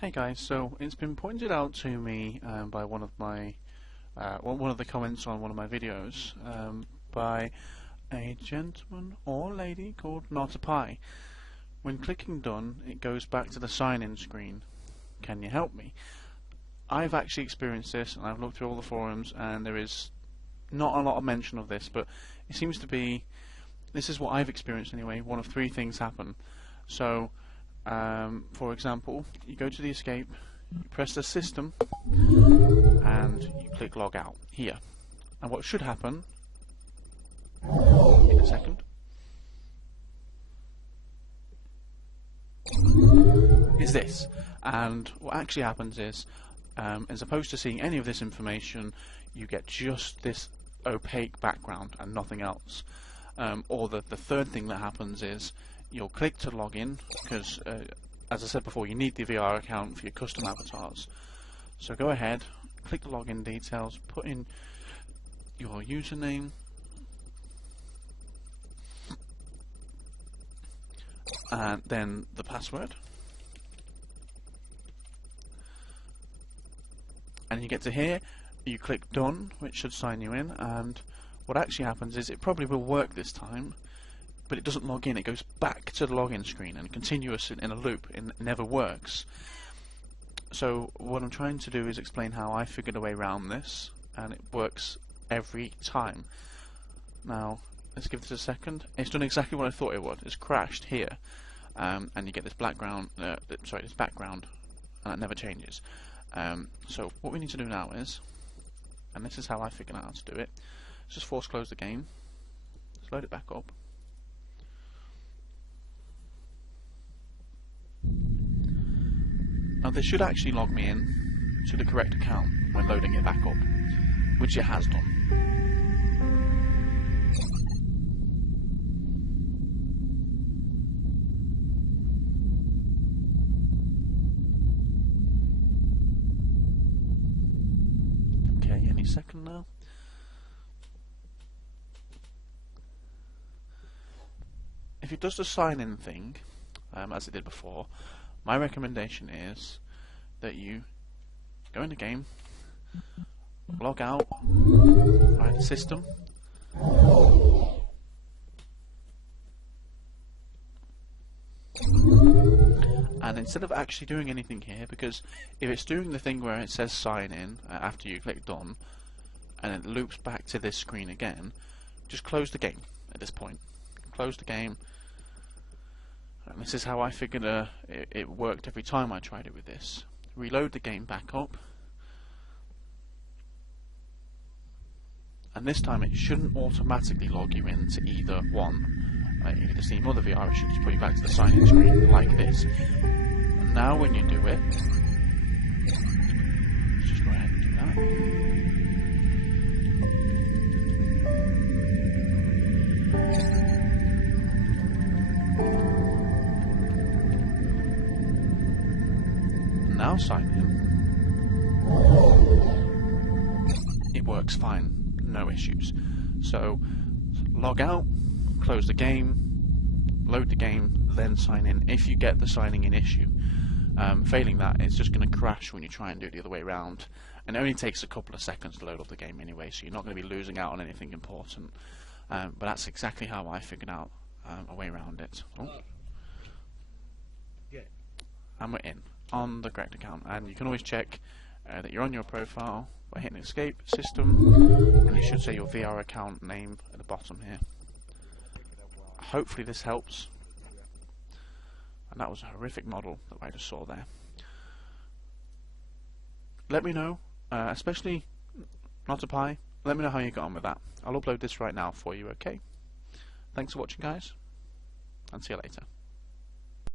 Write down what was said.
Hey guys, so it's been pointed out to me by one of my one of the comments on one of my videos by a gentleman or lady called Not a Pie. When clicking done, it goes back to the sign-in screen. Can you help me? I've actually experienced this, and I've looked through all the forums, and there is not a lot of mention of this, but it seems to be, this is what I've experienced anyway, one of three things happen. So for example, you go to the escape, you press the system, and you click log out here. And what should happen in a second is this. And what actually happens is, as opposed to seeing any of this information, you get just this opaque background and nothing else. Or the third thing that happens is you'll click to log in, because as I said before, you need the VR account for your custom avatars. So go ahead, click the login details, put in your username, and then the password, and you get to here, you click done, which should sign you in, and what actually happens is it probably will work this time, but it doesn't log in. It goes back to the login screen and continuous in a loop. It never works. So what I'm trying to do is explain how I figured a way around this, and it works every time. Now let's give this a second. It's done exactly what I thought it would. It's crashed here, and you get this background, this background, and it never changes. So what we need to do now is, and this is how I figured out how to do it, let's just force close the game. Let's load it back up. Now this should actually log me in to the correct account when loading it back up, which it has done. Okay, any second now. If it does the sign-in thing, as it did before, my recommendation is that you go in the game, log out, find the system, and instead of actually doing anything here, because if it's doing the thing where it says sign in after you click done, and it loops back to this screen again, just close the game at this point. Close the game. And this is how I figured it worked every time I tried it with this. Reload the game back up, and this time it shouldn't automatically log you into either one. Either the Steam or the VR. It should just put you back to the sign-in screen like this. And now when you do it, let's just go ahead and do that. Now sign in. It works fine, no issues. So log out, close the game, load the game, then sign in if you get the signing in issue. Failing that, it's just going to crash when you try and do it the other way around, and it only takes a couple of seconds to load up the game anyway, so you're not going to be losing out on anything important. But that's exactly how I figured out a way around it. Oh. And we're in on the correct account, and you can always check that you're on your profile by hitting escape system, and you should say your VR account name at the bottom here. Hopefully this helps. And that was a horrific model that I just saw there. Let me know, especially Not a Pie, let me know how you got on with that. I'll upload this right now for you, okay? Thanks for watching guys, and see you later.